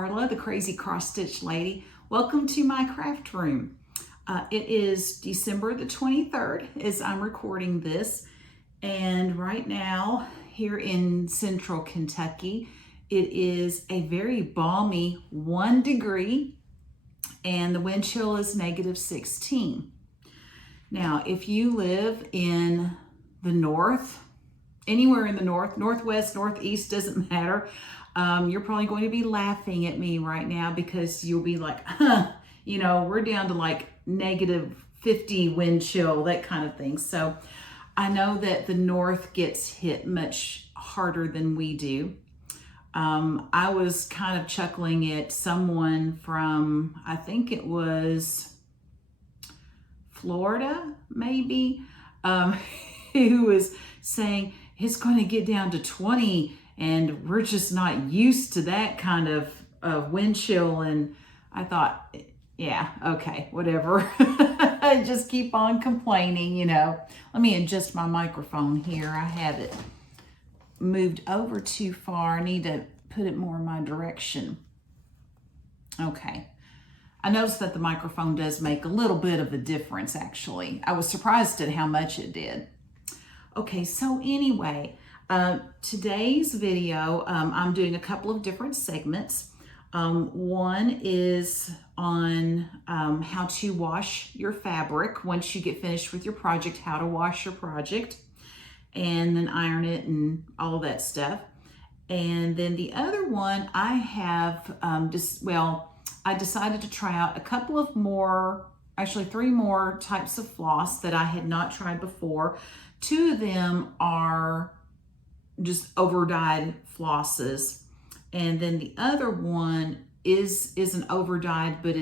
Carla, the crazy cross-stitch lady. Welcome to my craft room. It is December the 23rd as I'm recording this, and right now here in central Kentucky it is a very balmy 1 degree and the wind chill is -16. Now if you live in the north, anywhere in the north, northwest, northeast, doesn't matter, you're probably going to be laughing at me right now because you'll be like, you know, we're down to like -50 wind chill, that kind of thing. So I know that the north gets hit much harder than we do. I was kind of chuckling at someone from, I think it was Florida, maybe, who was saying it's going to get down to 20 and we're just not used to that kind of wind chill. And I thought, yeah, okay, whatever. Just keep on complaining, you know. Let me adjust my microphone here. I have it moved over too far. I need to put it more in my direction. Okay. I noticed that the microphone does make a little bit of a difference, actually. I was surprised at how much it did. Okay, so anyway, today's video, I'm doing a couple of different segments. One is on how to wash your fabric once you get finished with your project, how to wash your project and then iron it and all of that stuff. And then the other one I have I decided to try out a couple of more, actually 3 more types of floss that I had not tried before. 2 of them are just over-dyed flosses. And then the other one isn't over-dyed, but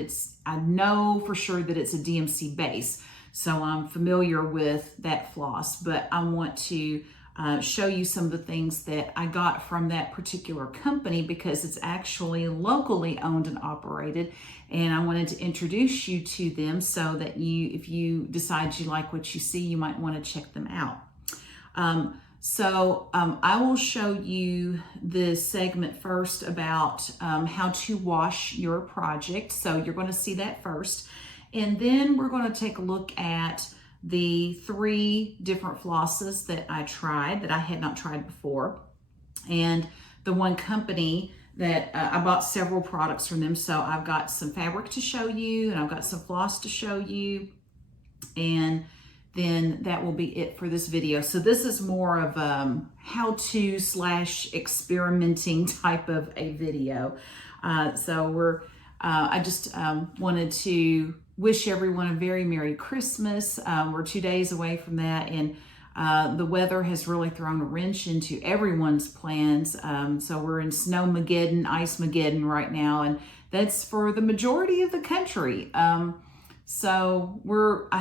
I know for sure that it's a DMC base. So I'm familiar with that floss, but I want to show you some of the things that I got from that particular company because it's actually locally owned and operated. And I wanted to introduce you to them so that if you decide you like what you see, you might want to check them out. I will show you this segment first about how to wash your project. So you're going to see that first. And then we're going to take a look at the 3 different flosses that I tried that I had not tried before. And the one company that I bought several products from them. So I've got some fabric to show you and I've got some floss to show you. And then that will be it for this video. So this is more of how-to / experimenting type of a video. I just wanted to wish everyone a very Merry Christmas. We're 2 days away from that, and the weather has really thrown a wrench into everyone's plans. So we're in Snowmageddon, Ice-mageddon right now, and that's for the majority of the country. I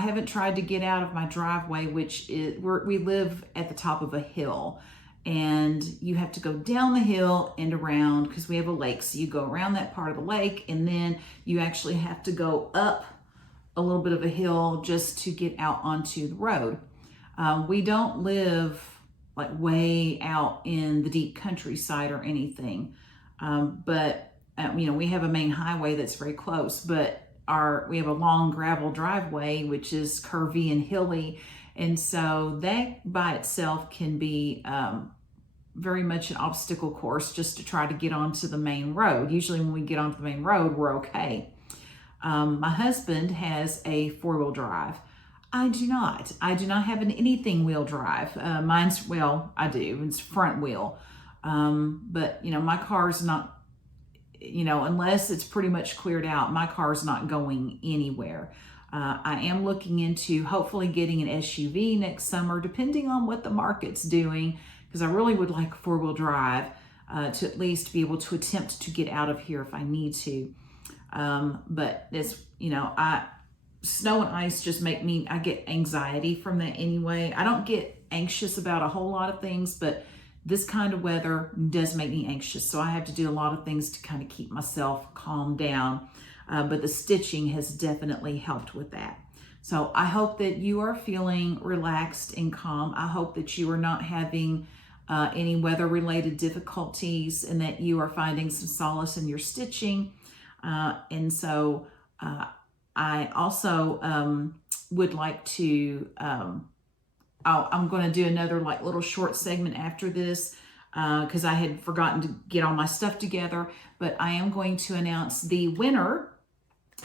haven't tried to get out of my driveway, which is, we live at the top of a hill, and you have to go down the hill and around because we have a lake. So you go around that part of the lake, and then you actually have to go up a little bit of a hill just to get out onto the road. We don't live like way out in the deep countryside or anything, but you know, we have a main highway that's very close, but we have a long gravel driveway, which is curvy and hilly. And so that by itself can be very much an obstacle course just to try to get onto the main road. Usually when we get onto the main road, we're okay. My husband has a 4-wheel drive. I do not. I do not have an anything wheel drive. Mine's, well, I do. It's front wheel. But, you know, my car's not, you know, unless it's pretty much cleared out, my car's not going anywhere. I am looking into hopefully getting an SUV next summer, depending on what the market's doing, because I really would like a 4-wheel drive to at least be able to attempt to get out of here if I need to. But it's, you know, snow and ice just I get anxiety from that anyway. I don't get anxious about a whole lot of things, but this kind of weather does make me anxious. So I have to do a lot of things to kind of keep myself calmed down. But the stitching has definitely helped with that. So I hope that you are feeling relaxed and calm. I hope that you are not having any weather-related difficulties, and that you are finding some solace in your stitching. And so I also would like to, I'm going to do another like little short segment after this because I had forgotten to get all my stuff together, but I am going to announce the winner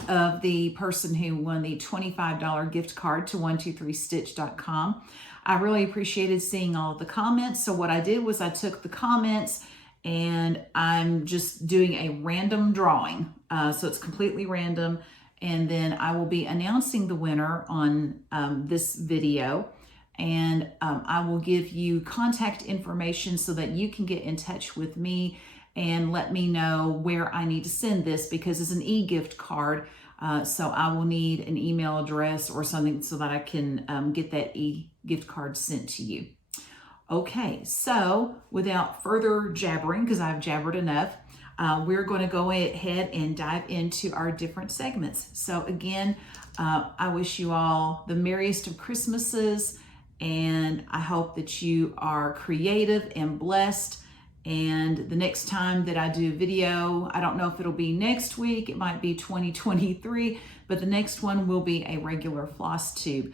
of the person who won the $25 gift card to 123stitch.com. I really appreciated seeing all of the comments. So what I did was I took the comments and I'm just doing a random drawing. So it's completely random. And then I will be announcing the winner on this video. And I will give you contact information so that you can get in touch with me and let me know where I need to send this, because it's an e-gift card. So I will need an email address or something so that I can get that e-gift card sent to you. Okay, so without further jabbering, because I've jabbered enough, we're going to go ahead and dive into our different segments. So again, I wish you all the merriest of Christmases, and I hope that you are creative and blessed. And the next time that I do a video, I don't know if it'll be next week, it might be 2023, but the next one will be a regular FlossTube.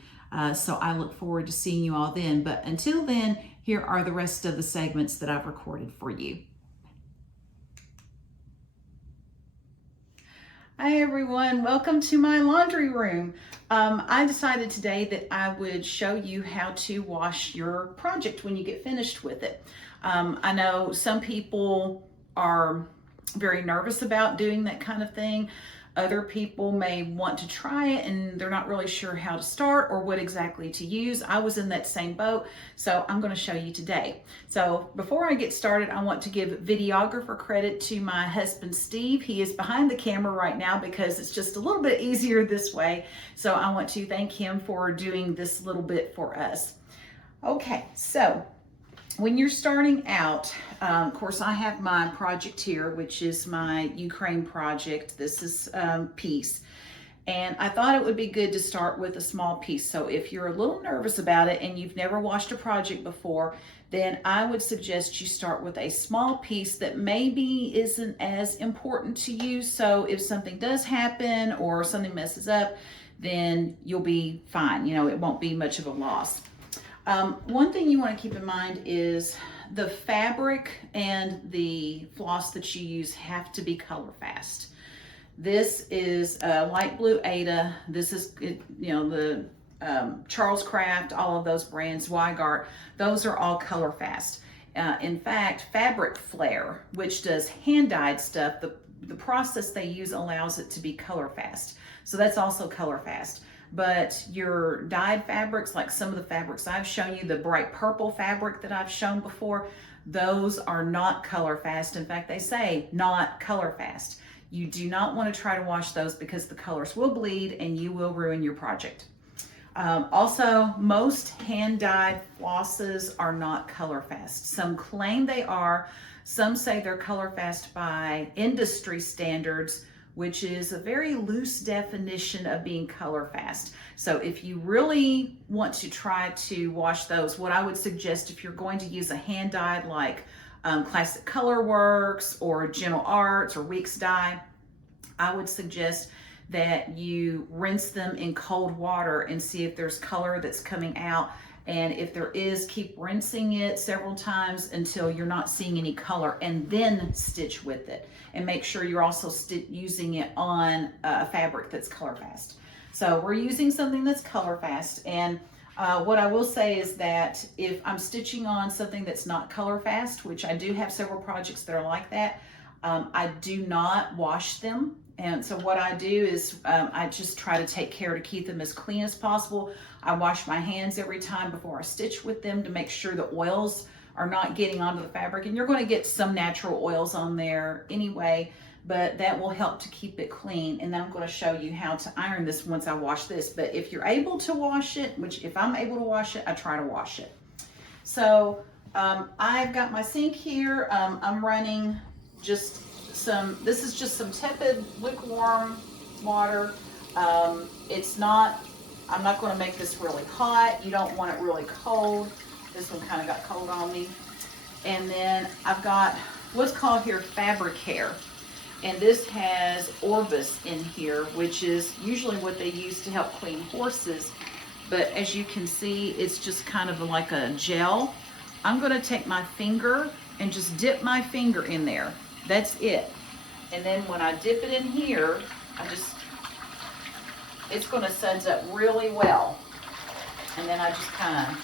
So I look forward to seeing you all then. But until then, here are the rest of the segments that I've recorded for you. Hi everyone, welcome to my laundry room. I decided today that I would show you how to wash your project when you get finished with it. I know some people are very nervous about doing that kind of thing. Other people may want to try it and they're not really sure how to start or what exactly to use. I was in that same boat, so I'm going to show you today. So before I get started, I want to give videographer credit to my husband, Steve. He is behind the camera right now because it's just a little bit easier this way. So I want to thank him for doing this little bit for us. Okay, so when you're starting out, of course, I have my project here, which is my Ukraine project. This is piece. And I thought it would be good to start with a small piece. So if you're a little nervous about it and you've never washed a project before, then I would suggest you start with a small piece that maybe isn't as important to you. So if something does happen or something messes up, then you'll be fine. You know, it won't be much of a loss. One thing you want to keep in mind is the fabric and the floss that you use have to be color fast. This is light blue Ada. This is, you know, the Charles Craft, all of those brands, Weigart, those are all color fast. In fact, Fabric Flare, which does hand-dyed stuff, the process they use allows it to be color fast. So that's also color fast. But your dyed fabrics, like some of the fabrics I've shown you, the bright purple fabric that I've shown before, those are not color fast. In fact, they say not color fast. You do not want to try to wash those because the colors will bleed and you will ruin your project. Also, most hand-dyed flosses are not color fast. Some claim they are. Some say they're color fast by industry standards, which is a very loose definition of being color fast. So if you really want to try to wash those, what I would suggest if you're going to use a hand dyed like Classic Color Works or Gentle Arts or Weeks Dye, I would suggest that you rinse them in cold water and see if there's color that's coming out. And if there is, keep rinsing it several times until you're not seeing any color, and then stitch with it. And make sure you're also using it on a fabric that's color fast. So we're using something that's color fast. And what I will say is that if I'm stitching on something that's not color fast, which I do have several projects that are like that, I do not wash them. And so what I do is I just try to take care to keep them as clean as possible. I wash my hands every time before I stitch with them to make sure the oils are not getting onto the fabric. And you're going to get some natural oils on there anyway, but that will help to keep it clean. And then I'm going to show you how to iron this once I wash this. But if you're able to wash it, which if I'm able to wash it, I try to wash it. So I've got my sink here. I'm running just this is just some tepid lukewarm water. I'm not going to make this really hot. You don't want it really cold. This one kind of got cold on me. And then I've got what's called here fabric hair. And this has Orbis in here, which is usually what they use to help clean horses. But as you can see, it's just kind of like a gel. I'm gonna take my finger and just dip my finger in there. That's it. And then when I dip it in here, it's gonna suds up really well. And then I just kind of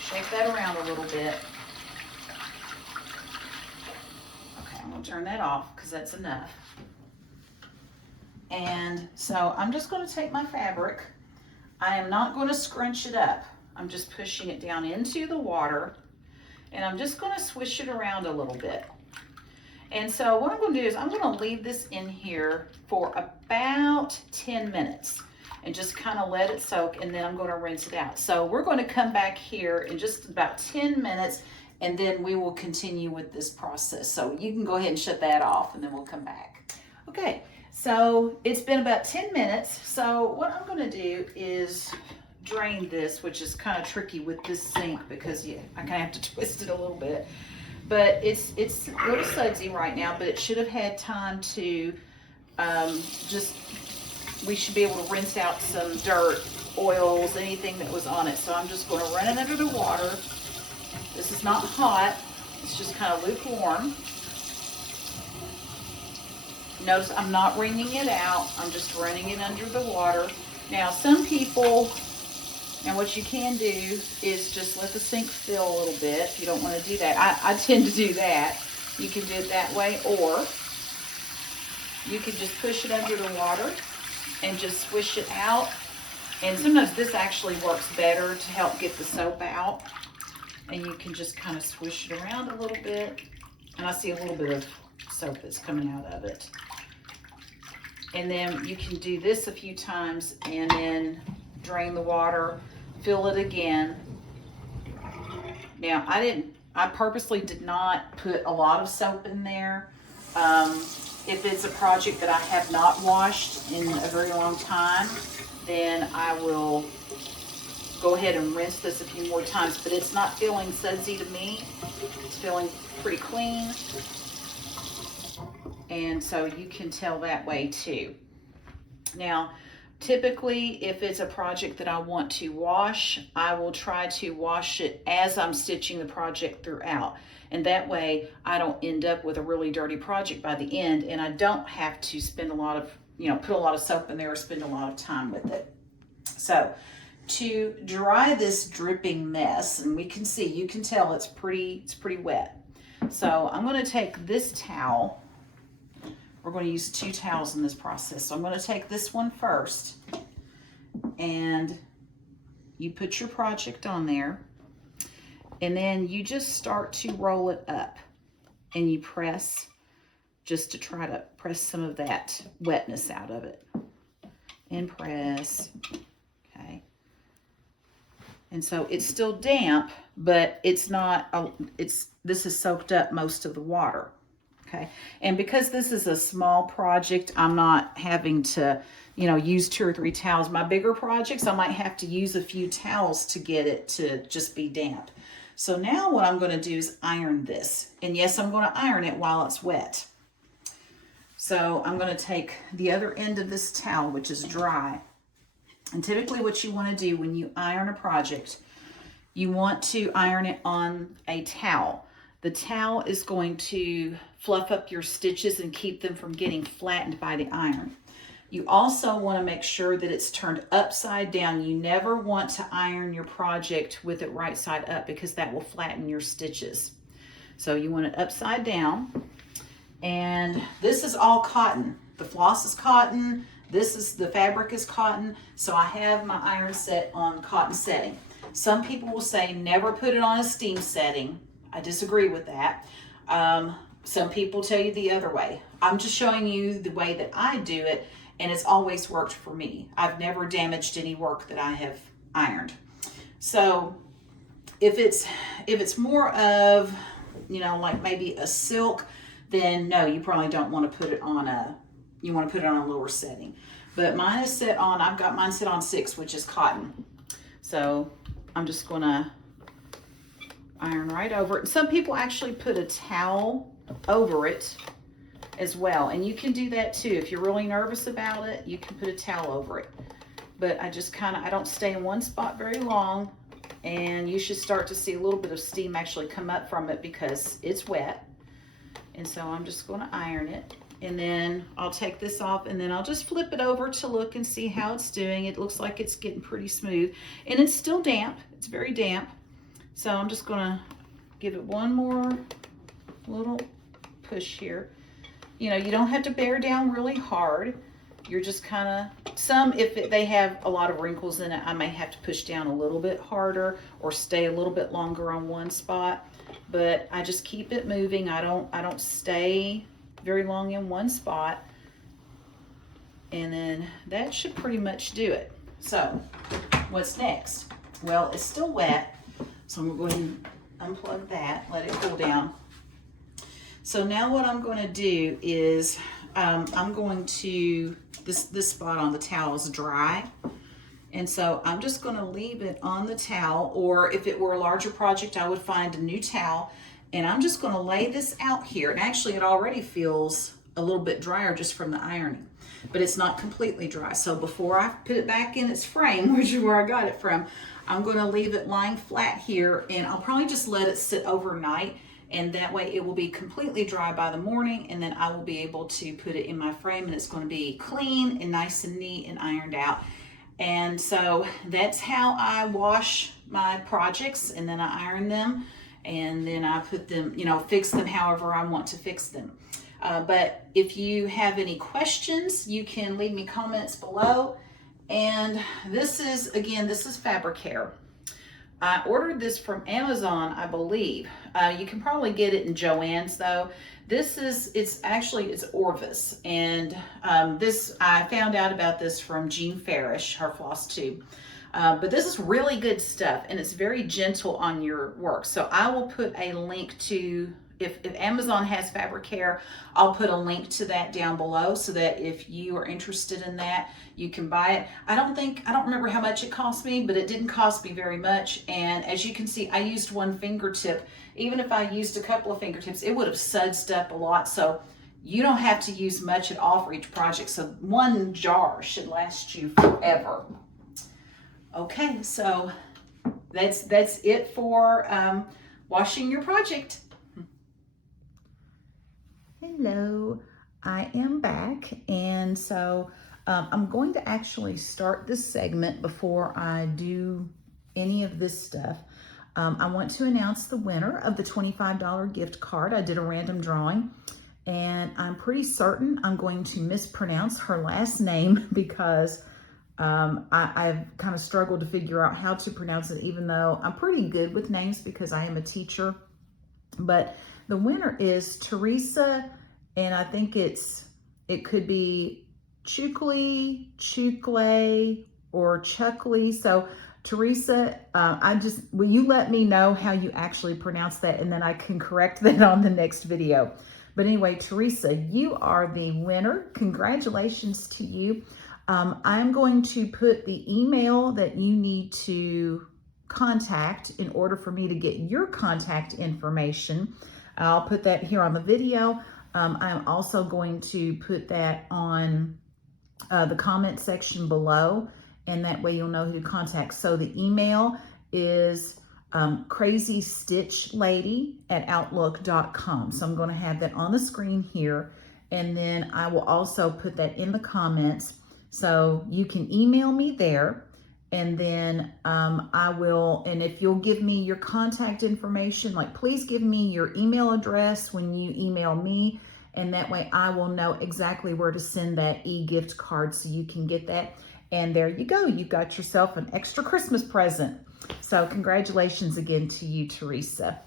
shake that around a little bit. Okay, I'm gonna turn that off because that's enough. And so I'm just gonna take my fabric. I am not gonna scrunch it up. I'm just pushing it down into the water, and I'm just gonna swish it around a little bit. And so what I'm gonna do is I'm gonna leave this in here for about 10 minutes and just kind of let it soak, and then I'm gonna rinse it out. So we're gonna come back here in just about 10 minutes, and then we will continue with this process. So you can go ahead and shut that off, and then we'll come back. Okay, so it's been about 10 minutes. So what I'm gonna do is drain this, which is kind of tricky with this sink because I kind of have to twist it a little bit. But it's a little sudsy right now, but it should have had time to we should be able to rinse out some dirt, oils, anything that was on it. So I'm just going to run it under the water. This is not hot, it's just kind of lukewarm. Notice I'm not wringing it out, I'm just running it under the water. Now some people, and what you can do is just let the sink fill a little bit if you don't want to do that. I tend to do that. You can do it that way, or you can just push it under the water and just swish it out. And sometimes this actually works better to help get the soap out. And you can just kind of swish it around a little bit. And I see a little bit of soap that's coming out of it. And then you can do this a few times and then drain the water, fill it again. Now I purposely did not put a lot of soap in there. If it's a project that I have not washed in a very long time, then I will go ahead and rinse this a few more times, but it's not feeling sudsy to me. It's feeling pretty clean. And so you can tell that way too. Now, typically, if it's a project that I want to wash, I will try to wash it as I'm stitching the project throughout. And that way, I don't end up with a really dirty project by the end, and I don't have to spend a lot of, put a lot of soap in there or spend a lot of time with it. So, to dry this dripping mess, and you can tell it's pretty wet. So, I'm going to take this towel. We're going to use 2 towels in this process. So I'm going to take this one first, and you put your project on there, and then you just start to roll it up, and you press just to try to press some of that wetness out of it, and press. Okay. And so it's still damp, but it's not, this has soaked up most of the water. Okay. And because this is a small project, I'm not having to, use 2 or 3 towels. My bigger projects, I might have to use a few towels to get it to just be damp. So now what I'm going to do is iron this. And yes, I'm going to iron it while it's wet. So I'm going to take the other end of this towel, which is dry. And typically what you want to do when you iron a project, you want to iron it on a towel. The towel is going to fluff up your stitches and keep them from getting flattened by the iron. You also want to make sure that it's turned upside down. You never want to iron your project with it right side up because that will flatten your stitches. So you want it upside down. And this is all cotton. The floss is cotton. The fabric is cotton. So I have my iron set on cotton setting. Some people will say never put it on a steam setting. I disagree with that. Some people tell you the other way. I'm just showing you the way that I do it, and it's always worked for me. I've never damaged any work that I have ironed. So if it's more of, like maybe a silk, then no, you probably don't want to put it on you want to put it on a lower setting. But mine is set on, I've got mine set on 6, which is cotton. So I'm just gonna iron right over it. Some people actually put a towel over it as well, and you can do that too. If you're really nervous about it, you can put a towel over it. But I just I don't stay in one spot very long, and you should start to see a little bit of steam actually come up from it because it's wet. And so I'm just going to iron it, and then I'll take this off, and then I'll just flip it over to look and see how it's doing. It looks like it's getting pretty smooth, and it's still damp. It's very damp. So I'm just going to give it one more little push here. You know, you don't have to bear down really hard. You're just kind of, if they have a lot of wrinkles in it, I may have to push down a little bit harder or stay a little bit longer on one spot. But I just keep it moving. I don't stay very long in one spot. And then that should pretty much do it. So what's next? Well, it's still wet. So I'm going to go ahead and unplug that, let it cool down. So now what I'm going to do is I'm going to, this spot on the towel is dry. And so I'm just going to leave it on the towel, or if it were a larger project, I would find a new towel. And I'm just going to lay this out here. And actually it already feels a little bit drier just from the ironing, but it's not completely dry. So before I put it back in its frame, which is where I got it from, I'm going to leave it lying flat here, and I'll probably just let it sit overnight, and that way it will be completely dry by the morning, and then I will be able to put it in my frame, and it's going to be clean and nice and neat and ironed out. And so that's how I wash my projects, and then I iron them, and then I put them, you know, fix them however I want to fix them. But if you have any questions, you can leave me comments below. And this is, again, this is fabric hair. I ordered this from Amazon, I believe. You can probably get it in Joann's though. This is, it's Orvis. And I found out about this from Jean Farish, her FlossTube. But this is really good stuff, and it's very gentle on your work. So I will put a link to, if Amazon has fabric hair, I'll put a link to that down below so that if you are interested in that, you can buy it. I don't remember how much it cost me, but it didn't cost me very much. And as you can see, I used one fingertip. Even if I used a couple of fingertips, it would have sudsed up a lot. So you don't have to use much at all for each project. So one jar should last you forever. Okay, so that's it for washing your project. Hello, I am back, and so I'm going to actually start this segment before I do any of this stuff. I want to announce the winner of the $25 gift card. I did a random drawing, and I'm pretty certain I'm going to mispronounce her last name because I've kind of struggled to figure out how to pronounce it, even though I'm pretty good with names because I am a teacher. But the winner is Teresa, and I think it could be Chukli, Chukle, or Chuckly. So Teresa, will you let me know how you actually pronounce that, and then I can correct that on the next video. But anyway, Teresa, you are the winner. Congratulations to you. I'm going to put the email that you need to contact in order for me to get your contact information. I'll put that here on the video. I'm also going to put that on the comment section below, and that way you'll know who to contact. So the email is crazystitchlady@outlook.com. So I'm going to have that on the screen here, and then I will also put that in the comments. So you can email me there, and then and if you'll give me your contact information, like please give me your email address when you email me, and that way I will know exactly where to send that e-gift card so you can get that. And there you go, you got yourself an extra Christmas present. So congratulations again to you, Teresa.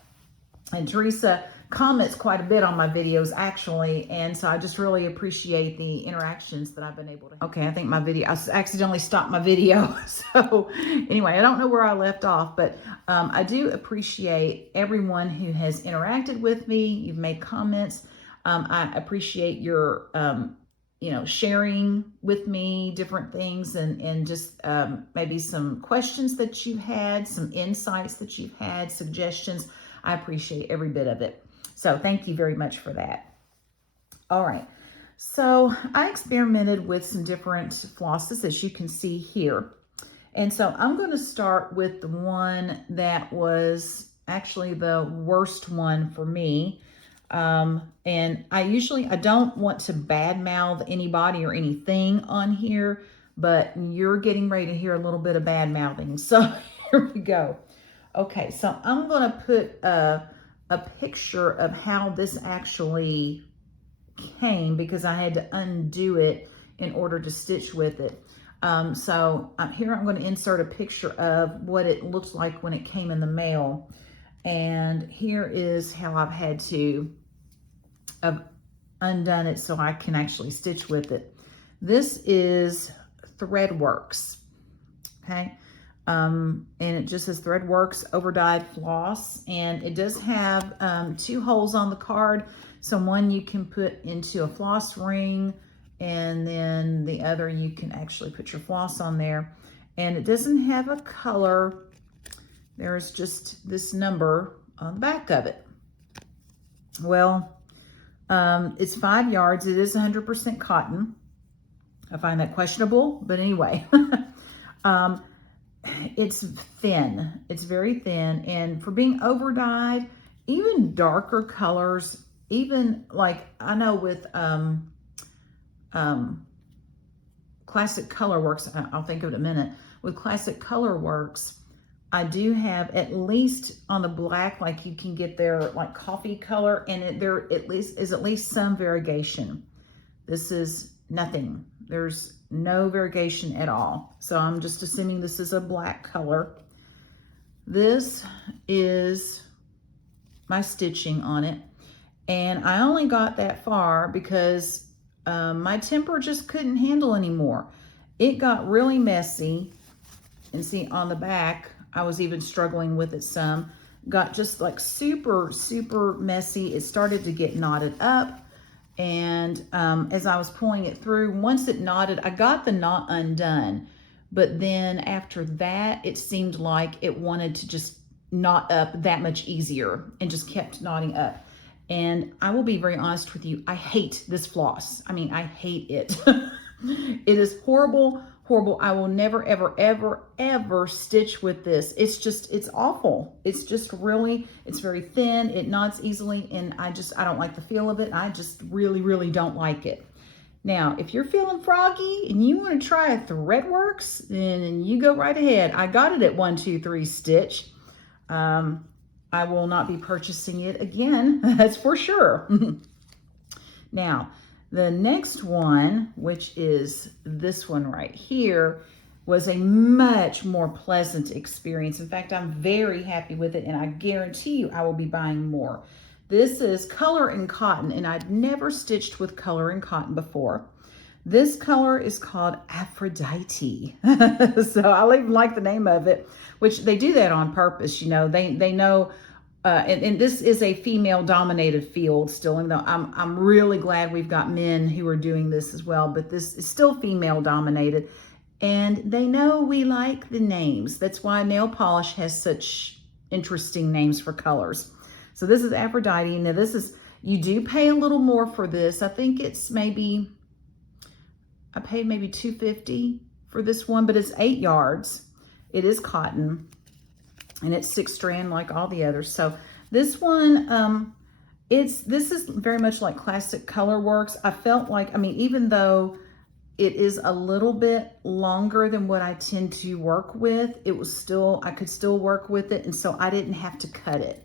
And Teresa comments quite a bit on my videos actually, and so I just really appreciate the interactions that I've been able to. Okay, I think I accidentally stopped my video. So anyway, I don't know where I left off, but I do appreciate everyone who has interacted with me. You've made comments. I appreciate your sharing with me different things, and just maybe some questions that you've had, some insights that you've had, suggestions. I appreciate every bit of it. So thank you very much for that. All right. So I experimented with some different flosses, as you can see here. And so I'm going to start with the one that was actually the worst one for me. And I don't want to badmouth anybody or anything on here, but you're getting ready to hear a little bit of bad mouthing. So here we go. Okay, so I'm going to put a picture of how this actually came, because I had to undo it in order to stitch with it. So here I'm going to insert a picture of what it looked like when it came in the mail. And here is how I've had to undone it so I can actually stitch with it. This is Threadworks, okay? And it just says Threadworks Overdyed Floss, and it does have 2 holes on the card. So one you can put into a floss ring, and then the other you can actually put your floss on there. And it doesn't have a color. There's just this number on the back of it. Well, it's 5 yards. It is 100% cotton. I find that questionable, but anyway. It's thin. It's very thin. And for being over-dyed, even darker colors, even like I know with Classic Colorworks, I'll think of it in a minute. With Classic Colorworks, I do have at least on the black, like you can get their like coffee color, and there at least some variegation. This is nothing. There's no variegation at all. So I'm just assuming this is a black color. This is my stitching on it. And I only got that far because my temper just couldn't handle anymore. It got really messy. And see on the back, I was even struggling with it some. Got just like super, super messy. It started to get knotted up. And as I was pulling it through, once it knotted, I got the knot undone. But then after that, it seemed like it wanted to just knot up that much easier and just kept knotting up. And I will be very honest with you, I hate this floss. I mean, I hate it. It is horrible, horrible. I will never, ever, ever, ever stitch with this. It's awful. It's just really, it's very thin. It knots easily, and I don't like the feel of it. I just really, really don't like it. Now, if you're feeling froggy and you want to try a Threadworks, then you go right ahead. I got it at 1, 2, 3 stitch. I will not be purchasing it again, that's for sure. Now, the next one, which is this one right here, was a much more pleasant experience. In fact, I'm very happy with it, and I guarantee you I will be buying more. This is Color and Cotton, and I'd never stitched with Color and Cotton before. This color is called Aphrodite. So I even like the name of it, which they do that on purpose. You know, they know, and this is a female dominated field still, even though I'm really glad we've got men who are doing this as well, but this is still female dominated, and they know we like the names. That's why nail polish has such interesting names for colors. So this is Aphrodite. Now this is, you do pay a little more for this. I think it's maybe, I paid maybe $2.50 for this one, but it's 8 yards. It is cotton, and it's 6 strand like all the others. So this one, this is very much like Classic Colorworks. I felt like, I mean, even though it is a little bit longer than what I tend to work with, it was still, I could still work with it, and so I didn't have to cut it.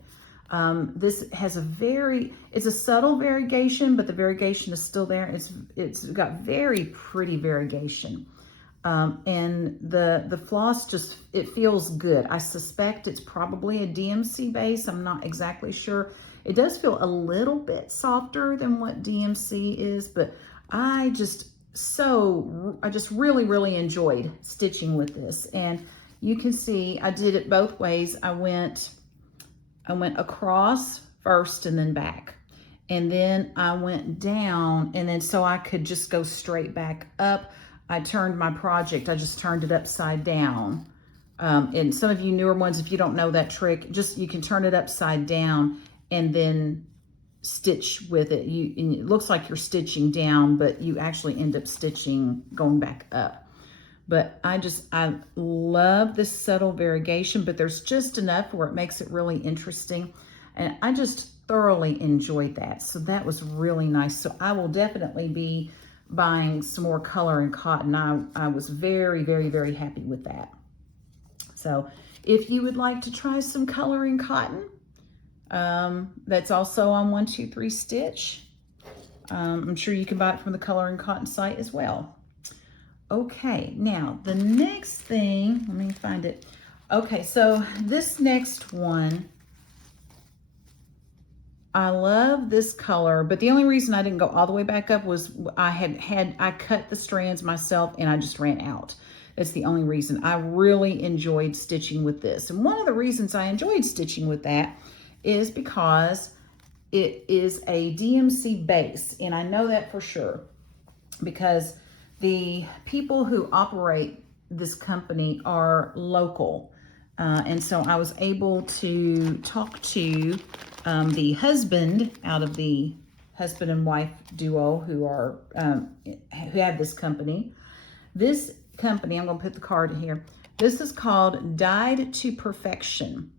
This has it's a subtle variegation, but the variegation is still there. It's got very pretty variegation. And the floss just, it feels good. I suspect it's probably a DMC base. I'm not exactly sure. It does feel a little bit softer than what DMC is, but I just really, really enjoyed stitching with this. And you can see I did it both ways. I went across first and then back. And then I went down, and then so I could just go straight back up. I turned my project, I just turned it upside down And some of you newer ones, if you don't know that trick, just you can turn it upside down and then stitch with it. And it looks like you're stitching down, but you actually end up stitching going back up. But I love this subtle variegation, but there's just enough where it makes it really interesting. And I just thoroughly enjoyed that. So that was really nice. So I will definitely be buying some more color and cotton. I was very, very, very happy with that. So if you would like to try some color and cotton, that's also on 123 Stitch. I'm sure you can buy it from the Color and Cotton site as well. Okay, now the next thing, let me find it. Okay, so this next one, I love this color, but the only reason I didn't go all the way back up was I cut the strands myself and I just ran out. That's the only reason. I really enjoyed stitching with this. And one of the reasons I enjoyed stitching with that is because it is a DMC base. And I know that for sure because the people who operate this company are local. And so I was able to talk to the husband out of the husband and wife duo who are who have this company. This company, I'm going to put the card here. This is called Dyed to Perfection.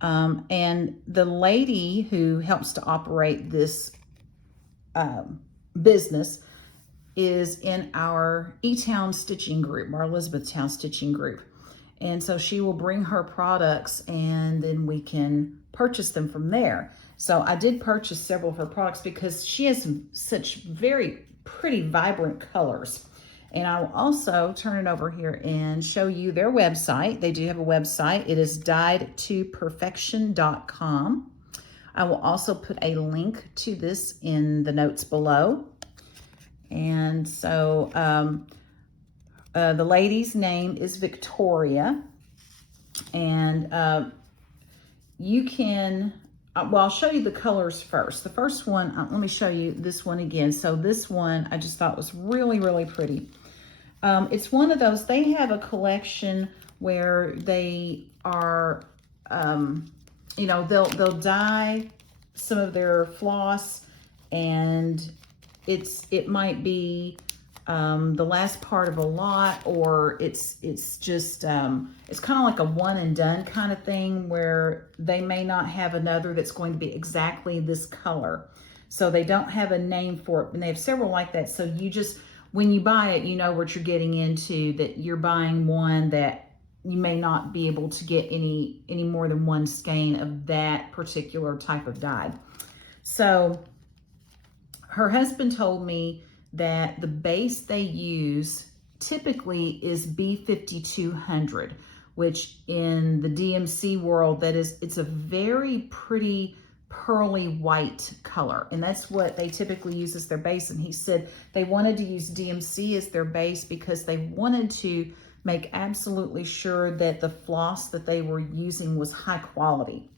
And the lady who helps to operate this business is in our E-Town stitching group, our Elizabethtown stitching group. And so she will bring her products and then we can purchase them from there. So I did purchase several of her products because she has such very pretty, vibrant colors. And I will also turn it over here and show you their website. They do have a website. It is dyedtoperfection.com. I will also put a link to this in the notes below. And so the lady's name is Victoria. And you can, well, I'll show you the colors first. The first one, let me show you this one again. So this one I just thought was really, really pretty. It's one of those, they have a collection where they are, you know, they'll dye some of their floss, and it might be the last part of a lot, or it's just it's kind of like a one and done kind of thing where they may not have another that's going to be exactly this color. So they don't have a name for it, and they have several like that. So you just, when you buy it, you know what you're getting into, that you're buying one that you may not be able to get any more than one skein of that particular type of dye. So her husband told me that the base they use typically is B5200, which in the DMC world, it's a very pretty pearly white color, and that's what they typically use as their base. And he said they wanted to use DMC as their base because they wanted to make absolutely sure that the floss that they were using was high quality.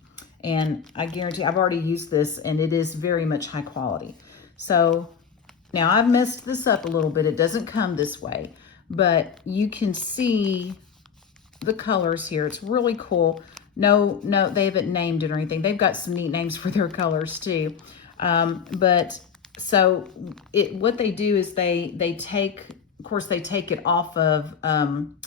And I guarantee, I've already used this and it is very much high quality. So now I've messed this up a little bit. It doesn't come this way, but you can see the colors here. It's really cool. No, they haven't named it or anything. They've got some neat names for their colors too. But so what they do is they take, of course, they take it off of,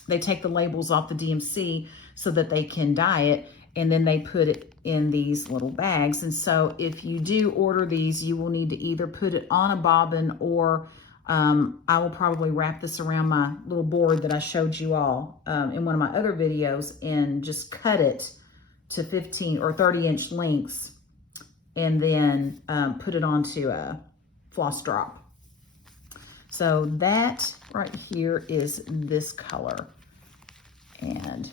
they take the labels off the DMC so that they can dye it, and then they put it in these little bags. And so if you do order these, you will need to either put it on a bobbin, or I will probably wrap this around my little board that I showed you all in one of my other videos, and just cut it to 15 or 30 inch lengths, and then put it onto a floss drop. So that right here is this color, and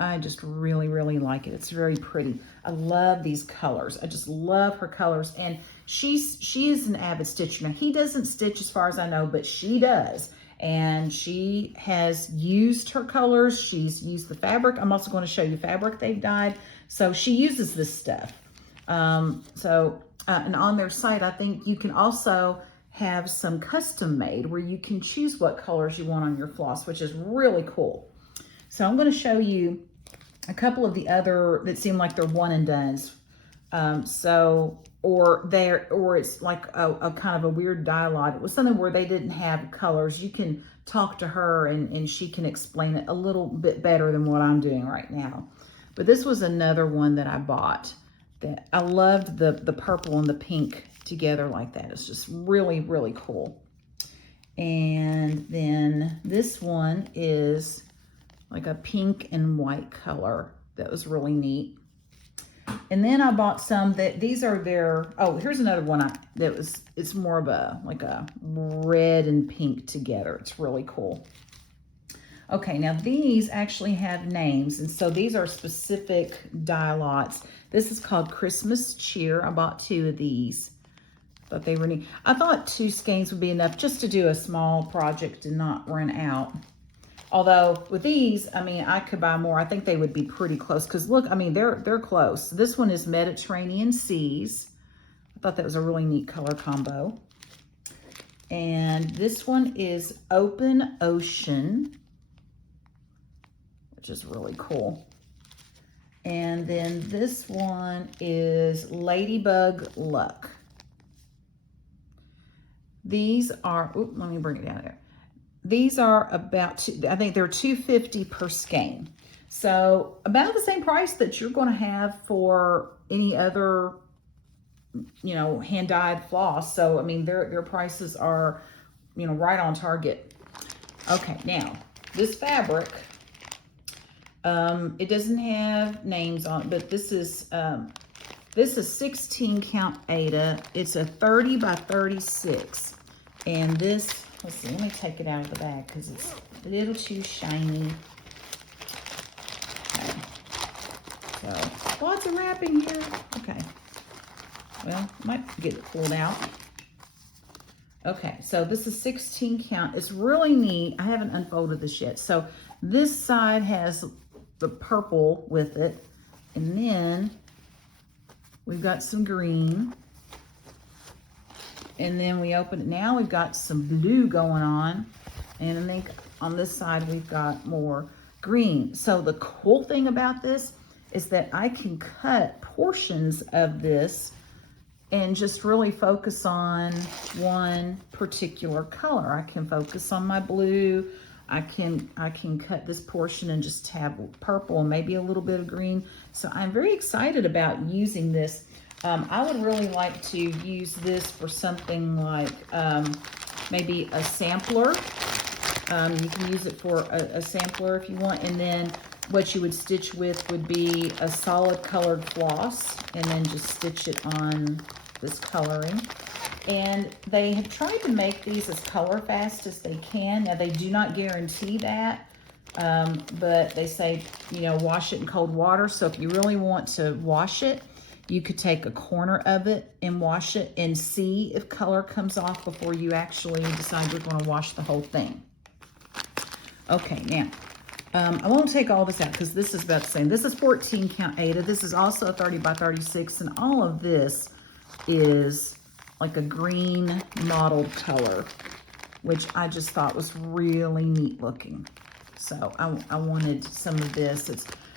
I just really, really like it. It's very pretty. I love these colors. I just love her colors. And she is an avid stitcher. Now, he doesn't stitch as far as I know, but she does. And she has used her colors. She's used the fabric. I'm also going to show you fabric they've dyed. So she uses this stuff. And on their site, I think you can also have some custom made where you can choose what colors you want on your floss, which is really cool. So I'm going to show you a couple of the other that seem like they're one and dones. Or it's like a kind of a weird dialogue. It was something where they didn't have colors. You can talk to her and she can explain it a little bit better than what I'm doing right now. But this was another one that I bought that I loved the purple and the pink together like that. It's just really, really cool. And then this one is like a pink and white color. That was really neat. And then I bought some that these are their, oh, here's another one it's more of a, like a red and pink together. It's really cool. Okay, now these actually have names. And so these are specific dye lots. This is called Christmas Cheer. I bought 2 of these. Thought they were neat. I thought 2 skeins would be enough just to do a small project and not run out. Although with these, I mean, I could buy more. I think they would be pretty close because look, I mean, they're close. This one is Mediterranean Seas. I thought that was a really neat color combo. And this one is Open Ocean, which is really cool. And then this one is Ladybug Luck. These are, oops, let me bring it down there. These are about, I think they're $2.50 per skein. So about the same price that you're going to have for any other, you know, hand-dyed floss. So, I mean, their prices are, you know, right on target. Okay, now, this fabric, it doesn't have names on it, but this is 16 count Aida. It's a 30 by 36. And this, let's see, let me take it out of the bag because it's a little too shiny. Okay. So, lots of wrapping here. Okay. Well, might get it pulled out. Okay, so this is 16 count. It's really neat. I haven't unfolded this yet. So this side has the purple with it. And then we've got some green. And then we open it. Now we've got some blue going on. And I think on this side we've got more green. So the cool thing about this is that I can cut portions of this and just really focus on one particular color. I can focus on my blue. I can cut this portion and just have purple and maybe a little bit of green. So I'm very excited about using this. I would really like to use this for something like maybe a sampler. You can use it for a sampler if you want. And then what you would stitch with would be a solid colored floss and then just stitch it on this coloring. And they have tried to make these as color fast as they can. Now, they do not guarantee that, but they say, you know, wash it in cold water. So if you really want to wash it, you could take a corner of it and wash it and see if color comes off before you actually decide you're going to wash the whole thing. Okay, now, I won't take all this out because this is about the same. This is 14 count Aida. This is also a 30 by 36, and all of this is like a green mottled color, which I just thought was really neat looking. So I wanted some of this.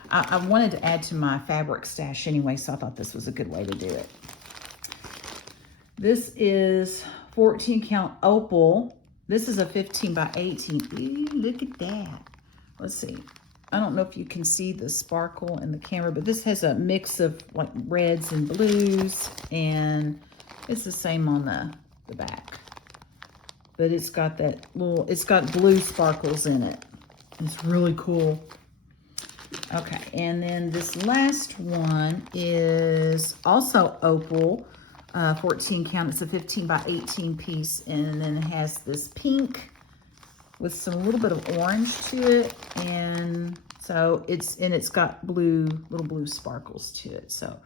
I wanted to add to my fabric stash anyway, so I thought this was a good way to do it. This is 14 count opal. This is a 15 by 18. Ooh, look at that. Let's see. I don't know if you can see the sparkle in the camera, but this has a mix of like reds and blues, and it's the same on the back. But it's got that little, it's got blue sparkles in it. It's really cool. Okay, and then this last one is also opal, 14 count. It's a 15 by 18 piece, and then it has this pink with some little bit of orange to it, and so it's got blue, little blue sparkles to it. So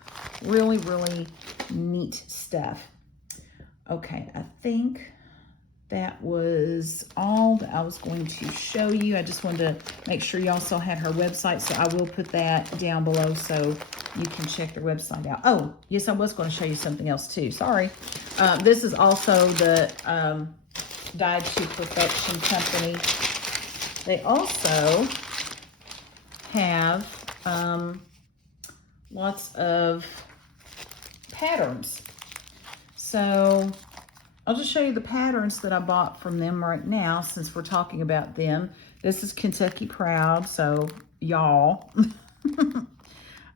really, really neat stuff. Okay, I think that was all that I was going to show you. I just wanted to make sure you also had her website, so I will put that down below so you can check their website out. Oh, yes, I was going to show you something else too. Sorry. This is also the Dyed to Perfection company. They also have lots of patterns. So I'll just show you the patterns that I bought from them right now since we're talking about them. This is Kentucky Proud, so y'all.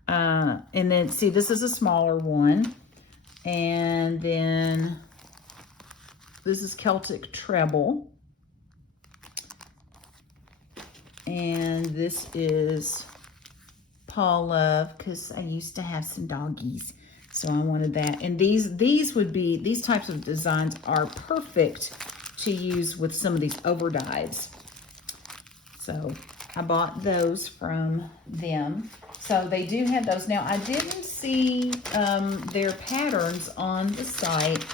And then see, this is a smaller one. And then this is Celtic Treble. And this is Paw Love, because I used to have some doggies, so I wanted that. And these would be, these types of designs are perfect to use with some of these over dyes. So I bought those from them. So they do have those. Now I didn't see their patterns on the site.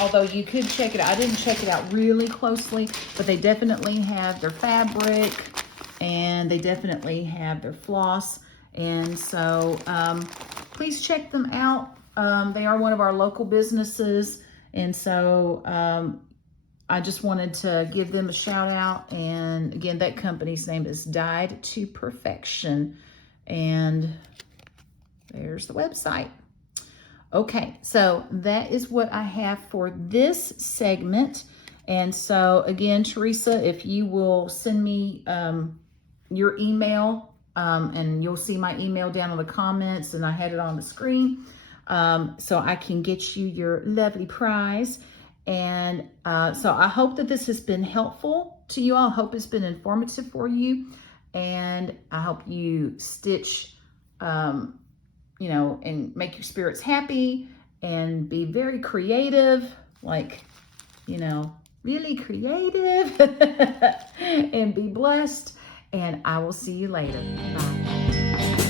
Although you could check it out. I didn't check it out really closely, but they definitely have their fabric and they definitely have their floss. And so please check them out. They are one of our local businesses. And so I just wanted to give them a shout out. And again, that company's name is Dyed to Perfection. And there's the website. Okay, so that is what I have for this segment. And so again, Teresa, if you will send me your email, and you'll see my email down in the comments, and I had it on the screen, so I can get you your lovely prize. And so I hope that this has been helpful to you all. I hope it's been informative for you. And I hope you stitch, you know, and make your spirits happy and be very creative, like, you know, really creative and be blessed. And I will see you later. Bye.